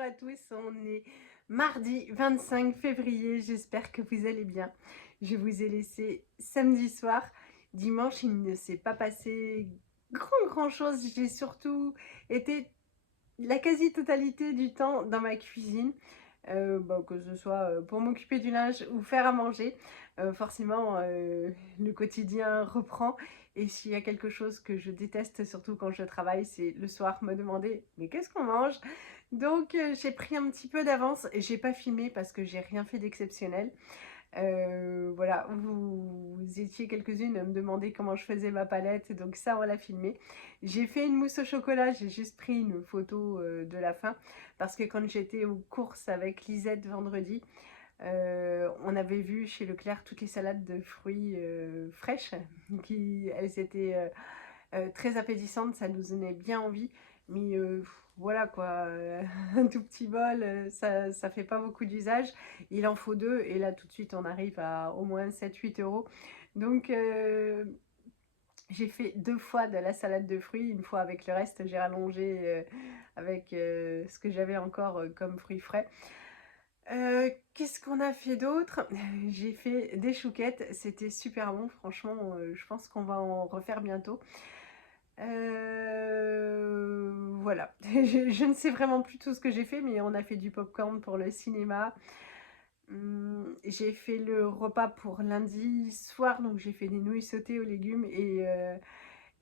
Bonjour à tous, on est mardi 25 février, j'espère que vous allez bien. Je vous ai laissé samedi soir, dimanche il ne s'est pas passé grand chose, j'ai surtout été la quasi-totalité du temps dans ma cuisine, que ce soit pour m'occuper du linge ou faire à manger. Forcément, le quotidien reprend et s'il y a quelque chose que je déteste, surtout quand je travaille, c'est le soir me demander: «Mais qu'est-ce qu'on mange?» Donc j'ai pris un petit peu d'avance et j'ai pas filmé parce que j'ai rien fait d'exceptionnel. Voilà, vous étiez quelques-unes à me demander comment je faisais ma palette, donc ça, on l'a filmé. J'ai fait une mousse au chocolat, j'ai juste pris une photo de la fin, parce que quand j'étais aux courses avec Lisette vendredi, on avait vu chez Leclerc toutes les salades de fruits fraîches, elles étaient très appétissantes, ça nous donnait bien envie, mais voilà quoi, un tout petit bol, ça fait pas beaucoup d'usage. Il en faut 2 et là tout de suite on arrive à au moins 7-8 €. Donc j'ai fait 2 fois de la salade de fruits, une fois avec le reste, j'ai rallongé, avec, ce que j'avais encore, comme fruits frais. Qu'est-ce qu'on a fait d'autre? J'ai fait des chouquettes, c'était super bon franchement, je pense qu'on va en refaire bientôt. Voilà, je ne sais vraiment plus tout ce que j'ai fait, mais on a fait du popcorn pour le cinéma. J'ai fait le repas pour lundi soir, donc j'ai fait des nouilles sautées aux légumes et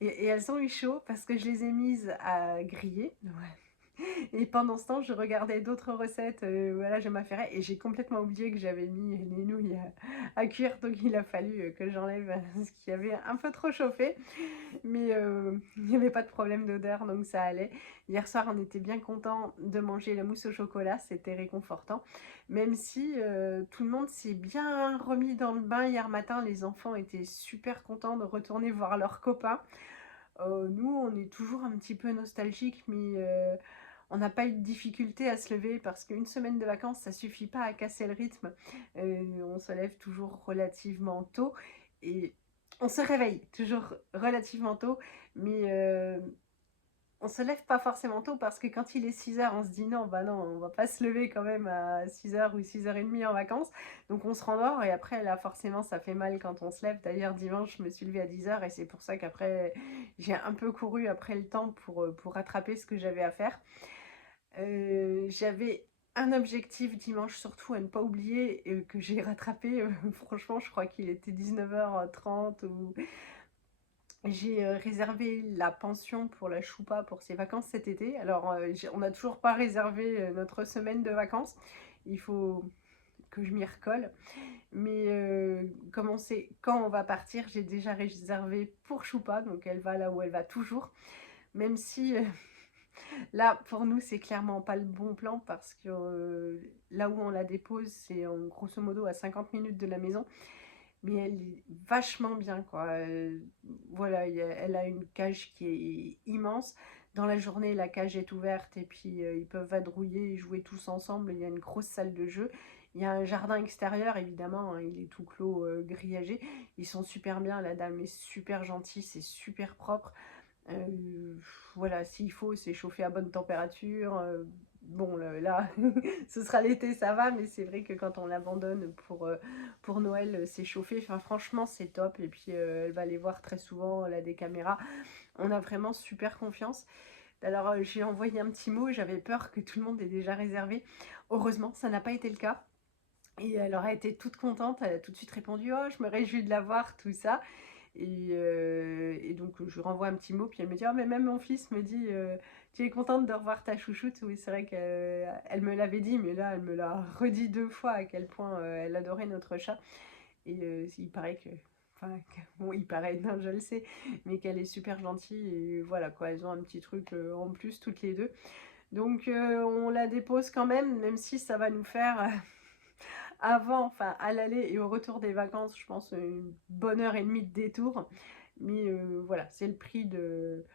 elles ont eu chaud parce que je les ai mises à griller. Et pendant ce temps, je regardais d'autres recettes, voilà, je m'affairais et j'ai complètement oublié que j'avais mis les nouilles à cuire, donc il a fallu, que j'enlève ce qui avait un peu trop chauffé. Mais il n'y avait pas de problème d'odeur, donc ça allait. Hier soir, on était bien contents de manger la mousse au chocolat, c'était réconfortant. Même si, tout le monde s'est bien remis dans le bain hier matin, les enfants étaient super contents de retourner voir leurs copains. Nous, on est toujours un petit peu nostalgiques, mais on n'a pas eu de difficulté à se lever parce qu'une semaine de vacances, ça suffit pas à casser le rythme. On se lève toujours relativement tôt et on se réveille toujours relativement tôt, mais on se lève pas forcément tôt parce que quand il est 6 heures, on se dit: «Non, bah, non, on va pas se lever quand même à 6 heures ou 6h30 en vacances». Donc on se rendort et après là, forcément, ça fait mal quand on se lève. D'ailleurs, dimanche, je me suis levée à 10 heures et c'est pour ça qu'après, j'ai un peu couru après le temps pour rattraper ce que j'avais à faire. J'avais un objectif dimanche surtout à ne pas oublier, que j'ai rattrapé, franchement, je crois qu'il était 19h30 ou j'ai, réservé la pension pour la choupa pour ses vacances cet été. Alors, on n'a toujours pas réservé, notre semaine de vacances. Il faut que je m'y recolle. Mais, comme on sait quand on va partir, j'ai déjà réservé pour choupa, donc elle va là où elle va toujours. Même si, là, pour nous, c'est clairement pas le bon plan parce que, là où on la dépose, c'est en grosso modo à 50 minutes de la maison. Mais elle est vachement bien, quoi. Voilà, elle a une cage qui est immense. Dans la journée, la cage est ouverte et puis ils peuvent vadrouiller et jouer tous ensemble. Il y a une grosse salle de jeu. Il y a un jardin extérieur, évidemment, hein, il est tout clos, grillagé. Ils sont super bien, la dame est super gentille, c'est super propre. Voilà, s'il faut, c'est chauffé à bonne température. Bon, là, ce sera l'été, ça va, mais c'est vrai que quand on l'abandonne pour Noël, c'est chauffé. Enfin, franchement, c'est top. Et puis, elle va les voir très souvent, elle a des caméras. On a vraiment super confiance. Alors, j'ai envoyé un petit mot, j'avais peur que tout le monde ait déjà réservé. Heureusement, ça n'a pas été le cas. Et elle aura été toute contente, elle a tout de suite répondu: «Oh, je me réjouis de la voir», tout ça. Et donc je lui renvoie un petit mot, puis elle me dit: «Ah mais même mon fils me dit, tu es contente de revoir ta chouchoute?» Oui, c'est vrai qu'elle me l'avait dit, mais là, elle me l'a redit 2 fois à quel point, elle adorait notre chat et il paraît que bon, il paraît, non, je le sais, mais qu'elle est super gentille et voilà quoi, elles ont un petit truc, en plus toutes les 2. Donc on la dépose quand même, même si ça va nous faire, avant, enfin à l'aller et au retour des vacances, je pense, une bonne heure et demie de détour. Mais voilà, c'est le prix de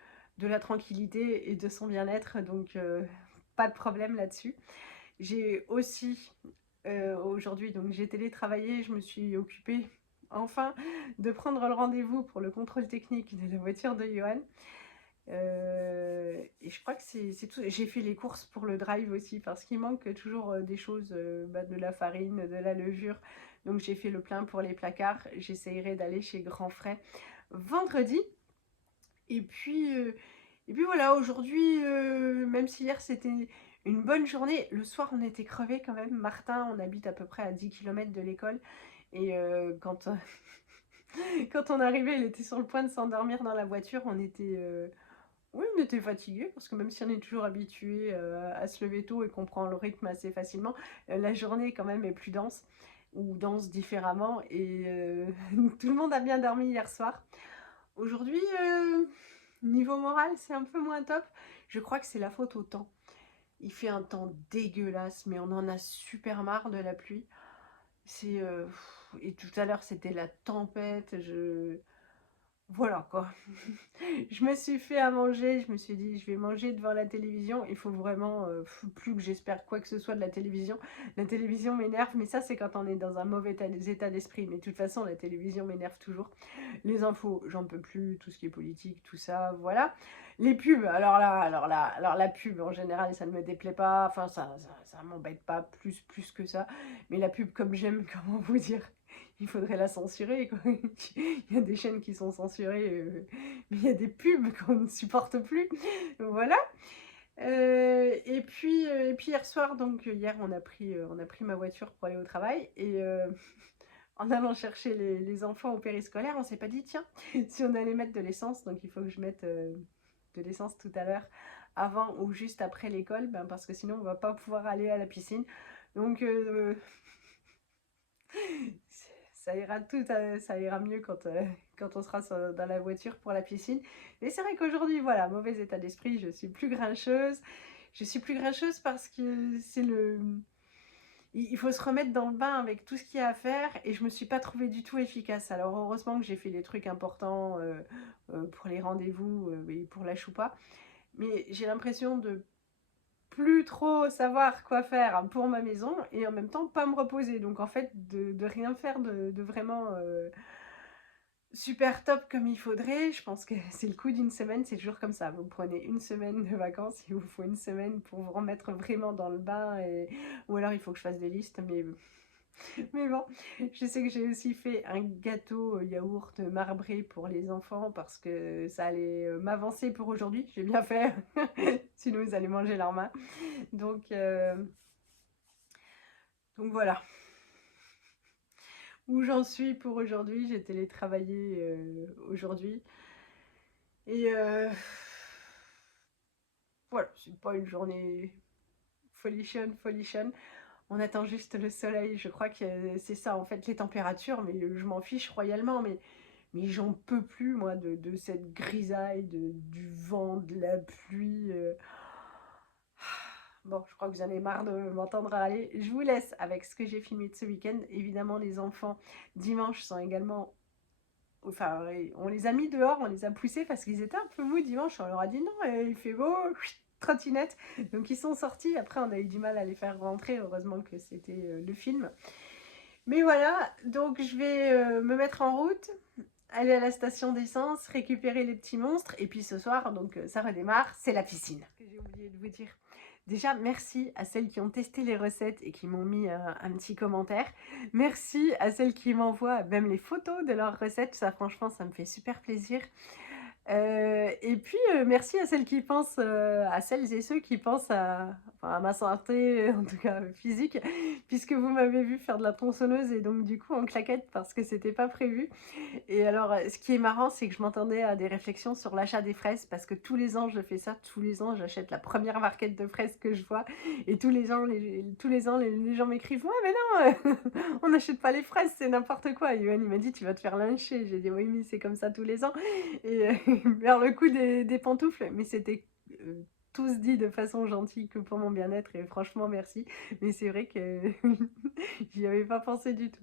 la tranquillité et de son bien-être, donc pas de problème là-dessus. J'ai aussi, aujourd'hui donc j'ai télétravaillé, je me suis occupée enfin de prendre le rendez-vous pour le contrôle technique de la voiture de Johan. Et je crois que c'est tout. J'ai fait les courses pour le drive aussi parce qu'il manque toujours des choses, de la farine, de la levure. Donc j'ai fait le plein pour les placards. J'essayerai d'aller chez Grand Frais vendredi. Et puis, euh, et puis voilà, aujourd'hui, même si hier c'était une bonne journée, le soir on était crevés quand même. Martin, on habite à peu près à 10 km de l'école. Et quand on arrivait, il était sur le point de s'endormir dans la voiture. Oui, on était fatigués parce que même si on est toujours habitué à se lever tôt et qu'on prend le rythme assez facilement, la journée quand même est plus dense ou dense différemment. Et tout le monde a bien dormi hier soir. Aujourd'hui, niveau moral, c'est un peu moins top. Je crois que c'est la faute au temps. Il fait un temps dégueulasse, mais on en a super marre de la pluie. Et tout à l'heure, c'était la tempête. Voilà quoi. Je me suis fait à manger, je me suis dit je vais manger devant la télévision. Il faut vraiment plus que j'espère quoi que ce soit de la télévision. La télévision m'énerve, mais ça c'est quand on est dans un mauvais état d'esprit. Mais de toute façon, la télévision m'énerve toujours. Les infos, j'en peux plus, tout ce qui est politique, tout ça, voilà. Les pubs, alors la pub en général, ça ne me déplaît pas, enfin ça m'embête pas plus que ça. Mais la pub comme j'aime, comment vous dire, il faudrait la censurer, quoi. Il y a des chaînes qui sont censurées, mais il y a des pubs qu'on ne supporte plus. Voilà. Et puis hier soir, donc hier on a pris ma voiture pour aller au travail et en allant chercher les enfants au périscolaire, on s'est pas dit tiens, si on allait mettre de l'essence, donc il faut que je mette de l'essence tout à l'heure avant ou juste après l'école, ben, parce que sinon on va pas pouvoir aller à la piscine. Donc ça ira mieux quand on sera dans la voiture pour la piscine. Mais c'est vrai qu'aujourd'hui, voilà, mauvais état d'esprit, je suis plus grincheuse. Je suis plus grincheuse parce que il faut se remettre dans le bain avec tout ce qu'il y a à faire et je me suis pas trouvée du tout efficace. Alors heureusement que j'ai fait des trucs importants pour les rendez-vous et pour la choupa. Mais j'ai l'impression de plus trop savoir quoi faire pour ma maison et en même temps pas me reposer. Donc en fait, de rien faire de vraiment super top comme il faudrait. Je pense que c'est le coup d'une semaine, c'est toujours comme ça. Vous prenez une semaine de vacances, il vous faut une semaine pour vous remettre vraiment dans le bain. Ou alors il faut que je fasse des listes, mais bon, je sais que j'ai aussi fait un gâteau yaourt marbré pour les enfants parce que ça allait m'avancer pour aujourd'hui. J'ai bien fait, sinon ils allaient manger leurs mains. Donc, euh, donc voilà où j'en suis pour aujourd'hui. J'ai télétravaillé aujourd'hui. Et voilà, c'est pas une journée folichonne. On attend juste le soleil. Je crois que c'est ça, en fait, les températures. Mais je m'en fiche royalement. Mais j'en peux plus, moi, de cette grisaille, du vent, de la pluie. Bon, je crois que vous en avez marre de m'entendre râler. Je vous laisse avec ce que j'ai filmé de ce week-end. Évidemment, les enfants, dimanche, sont également... Enfin, on les a mis dehors, on les a poussés parce qu'ils étaient un peu mous dimanche. On leur a dit non, il fait beau, trottinette. Donc ils sont sortis. Après, on a eu du mal à les faire rentrer. Heureusement que c'était le film. Mais voilà, donc je vais me mettre en route, aller à la station d'essence, récupérer les petits monstres. Et puis ce soir, donc ça redémarre, c'est la piscine. Ce que j'ai oublié de vous dire. Déjà, merci à celles qui ont testé les recettes et qui m'ont mis un petit commentaire. Merci à celles qui m'envoient même les photos de leurs recettes. Ça, franchement, ça me fait super plaisir. Et puis, merci à celles qui pensent, à celles et ceux qui pensent à ma santé, en tout cas physique, puisque vous m'avez vu faire de la tronçonneuse et donc du coup en claquette parce que c'était pas prévu. Et alors, ce qui est marrant, c'est que je m'entendais à des réflexions sur l'achat des fraises parce que tous les ans, je fais ça. Tous les ans, j'achète la première marquette de fraises que je vois. Et tous les ans, les gens m'écrivent: ouais, mais non, on n'achète pas les fraises, c'est n'importe quoi. Et Yoann, il m'a dit: tu vas te faire lyncher. J'ai dit: oui, mais c'est comme ça tous les ans. Et vers le coup des pantoufles, mais c'était tous dit de façon gentille que pour mon bien-être et franchement merci. Mais c'est vrai que j'y avais pas pensé du tout.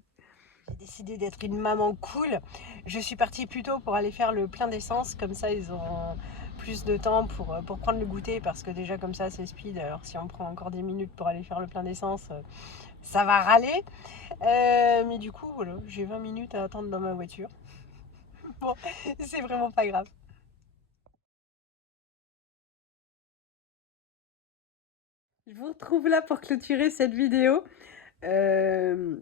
J'ai décidé d'être une maman cool. Je suis partie plus tôt pour aller faire le plein d'essence, comme ça ils ont plus de temps pour prendre le goûter parce que déjà comme ça c'est speed. Alors si on prend encore des minutes pour aller faire le plein d'essence, ça va râler. Mais du coup voilà, j'ai 20 minutes à attendre dans ma voiture. Bon, c'est vraiment pas grave. Je vous retrouve là pour clôturer cette vidéo. Euh,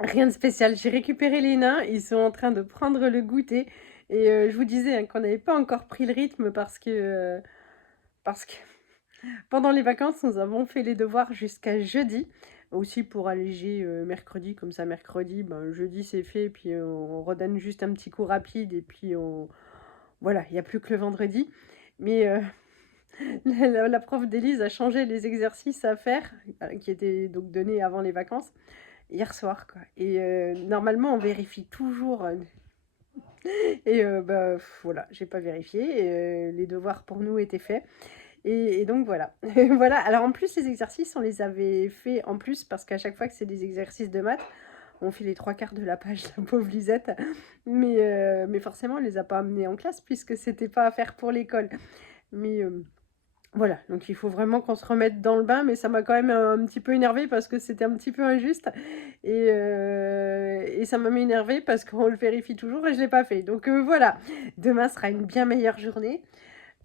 Rien de spécial. J'ai récupéré les nains. Ils sont en train de prendre le goûter. Et je vous disais hein, qu'on n'avait pas encore pris le rythme parce que pendant les vacances, nous avons fait les devoirs jusqu'à jeudi. Aussi pour alléger mercredi. Comme ça, mercredi, ben, jeudi c'est fait. Puis on redonne juste un petit coup rapide. Et puis voilà, il n'y a plus que le vendredi. Mais la prof d'Élise a changé les exercices à faire, qui étaient donc donnés avant les vacances, hier soir, quoi. Et normalement, on vérifie toujours. Et bah, voilà, j'ai pas vérifié. Et, les devoirs pour nous étaient faits. Et donc voilà. Voilà. Alors en plus, les exercices, on les avait fait en plus parce qu'à chaque fois que c'est des exercices de maths, on fait les trois quarts de la page, la pauvre Lisette. Mais forcément, on les a pas amenés en classe puisque c'était pas à faire pour l'école. Mais voilà, donc il faut vraiment qu'on se remette dans le bain, mais ça m'a quand même un petit peu énervée parce que c'était un petit peu injuste. Et ça m'a mis énervée parce qu'on le vérifie toujours et je ne l'ai pas fait. Donc voilà, demain sera une bien meilleure journée,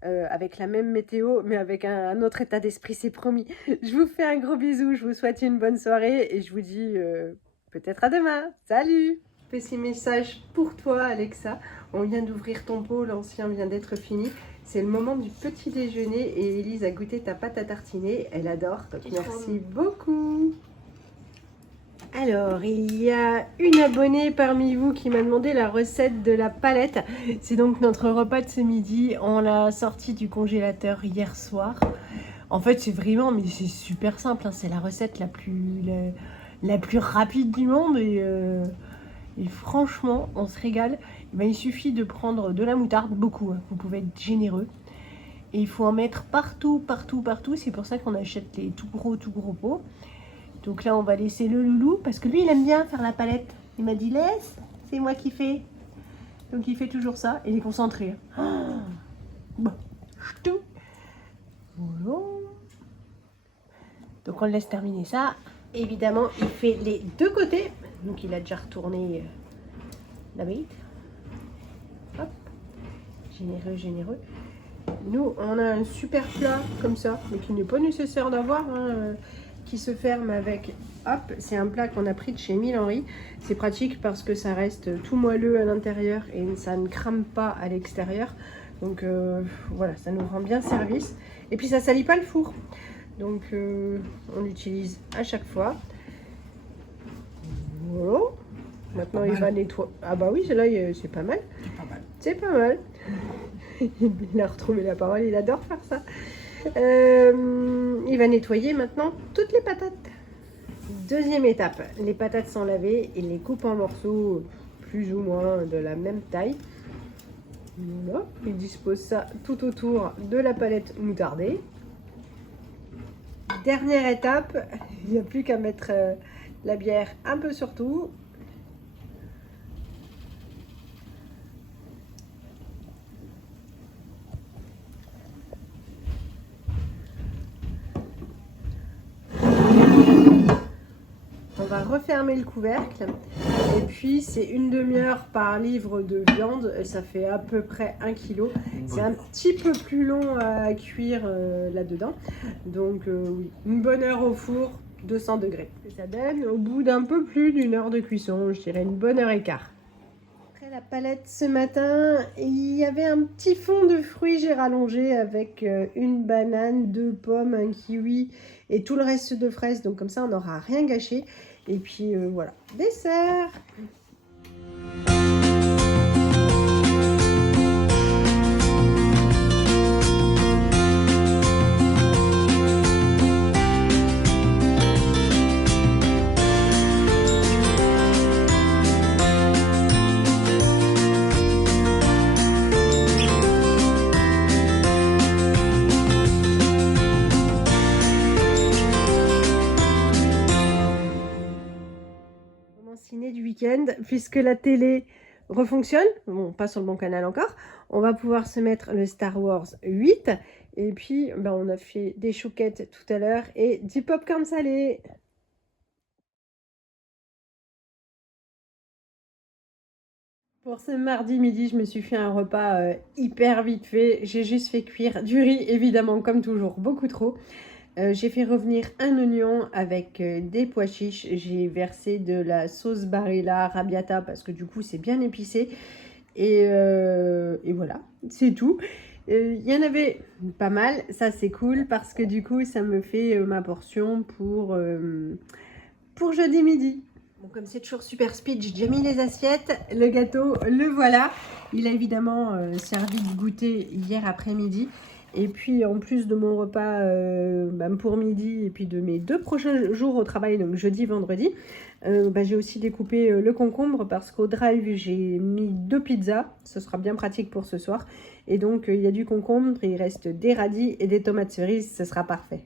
avec la même météo, mais avec un autre état d'esprit, c'est promis. Je vous fais un gros bisou, je vous souhaite une bonne soirée et je vous dis peut-être à demain. Salut! Petit message pour toi, Alexa. On vient d'ouvrir ton pot, l'ancien vient d'être fini. C'est le moment du petit déjeuner et Élise a goûté ta pâte à tartiner. Elle adore, donc merci beaucoup. Alors, il y a une abonnée parmi vous qui m'a demandé la recette de la palette. C'est donc notre repas de ce midi. On l'a sorti du congélateur hier soir. En fait, c'est vraiment, mais c'est super simple. Hein. C'est la recette la plus rapide du monde et franchement, on se régale. Ben, il suffit de prendre de la moutarde, beaucoup. Hein. Vous pouvez être généreux. Et il faut en mettre partout, partout, partout. C'est pour ça qu'on achète les tout gros pots. Donc là, on va laisser le loulou parce que lui, il aime bien faire la palette. Il m'a dit, laisse, c'est moi qui fais. Donc il fait toujours ça. Et il est concentré. Oh bon, ch'tou. Voilà. Donc on le laisse terminer ça. Évidemment, il fait les deux côtés. Donc il a déjà retourné la bite. Hop. Généreux, généreux. Nous, on a un super plat comme ça, mais qui n'est pas nécessaire d'avoir, hein, qui se ferme avec... Hop, c'est un plat qu'on a pris de chez Émile Henry. C'est pratique parce que ça reste tout moelleux à l'intérieur et ça ne crame pas à l'extérieur. Donc voilà, ça nous rend bien service. Et puis ça ne salit pas le four. Donc on l'utilise à chaque fois. Voilà. Maintenant il va nettoyer. Ah bah oui, là c'est pas mal. C'est pas mal. C'est pas mal. Il a retrouvé la parole, il adore faire ça. Il va nettoyer maintenant toutes les patates. Deuxième étape, les patates sont lavées, il les coupe en morceaux plus ou moins de la même taille. Voilà. Il dispose ça tout autour de la palette moutardée. Dernière étape, il n'y a plus qu'à mettre la bière un peu sur tout. On va refermer le couvercle et puis c'est une demi-heure par livre de viande et ça fait à peu près 1 kg. C'est un petit peu plus long à cuire là-dedans. Donc oui, une bonne heure au four, 200 degrés. Ça donne au bout d'un peu plus d'une heure de cuisson, je dirais une bonne heure et quart. Après la palette ce matin, il y avait un petit fond de fruits, j'ai rallongé avec une banane, 2 pommes, un kiwi et tout le reste de fraises. Donc comme ça on n'aura rien gâché. Et puis voilà, dessert. Ciné du week-end, puisque la télé refonctionne, bon pas sur le bon canal encore, on va pouvoir se mettre le Star Wars 8 et puis ben, on a fait des chouquettes tout à l'heure et du popcorn salé. Pour ce mardi midi, je me suis fait un repas hyper vite fait, j'ai juste fait cuire du riz évidemment comme toujours, beaucoup trop. J'ai fait revenir un oignon avec des pois chiches. J'ai versé de la sauce Barilla Arrabbiata parce que du coup c'est bien épicé. Et voilà, c'est tout. Il y en avait pas mal, ça c'est cool parce que du coup ça me fait ma portion pour jeudi midi. Bon, comme c'est toujours super speed, j'ai déjà mis les assiettes. Le gâteau, le voilà. Il a évidemment servi de goûter hier après-midi. Et puis en plus de mon repas pour midi et puis de mes 2 prochains jours au travail, donc jeudi, vendredi, j'ai aussi découpé le concombre parce qu'au drive j'ai mis 2 pizzas. Ce sera bien pratique pour ce soir. Et donc il y a du concombre, il reste des radis et des tomates cerises, ce sera parfait.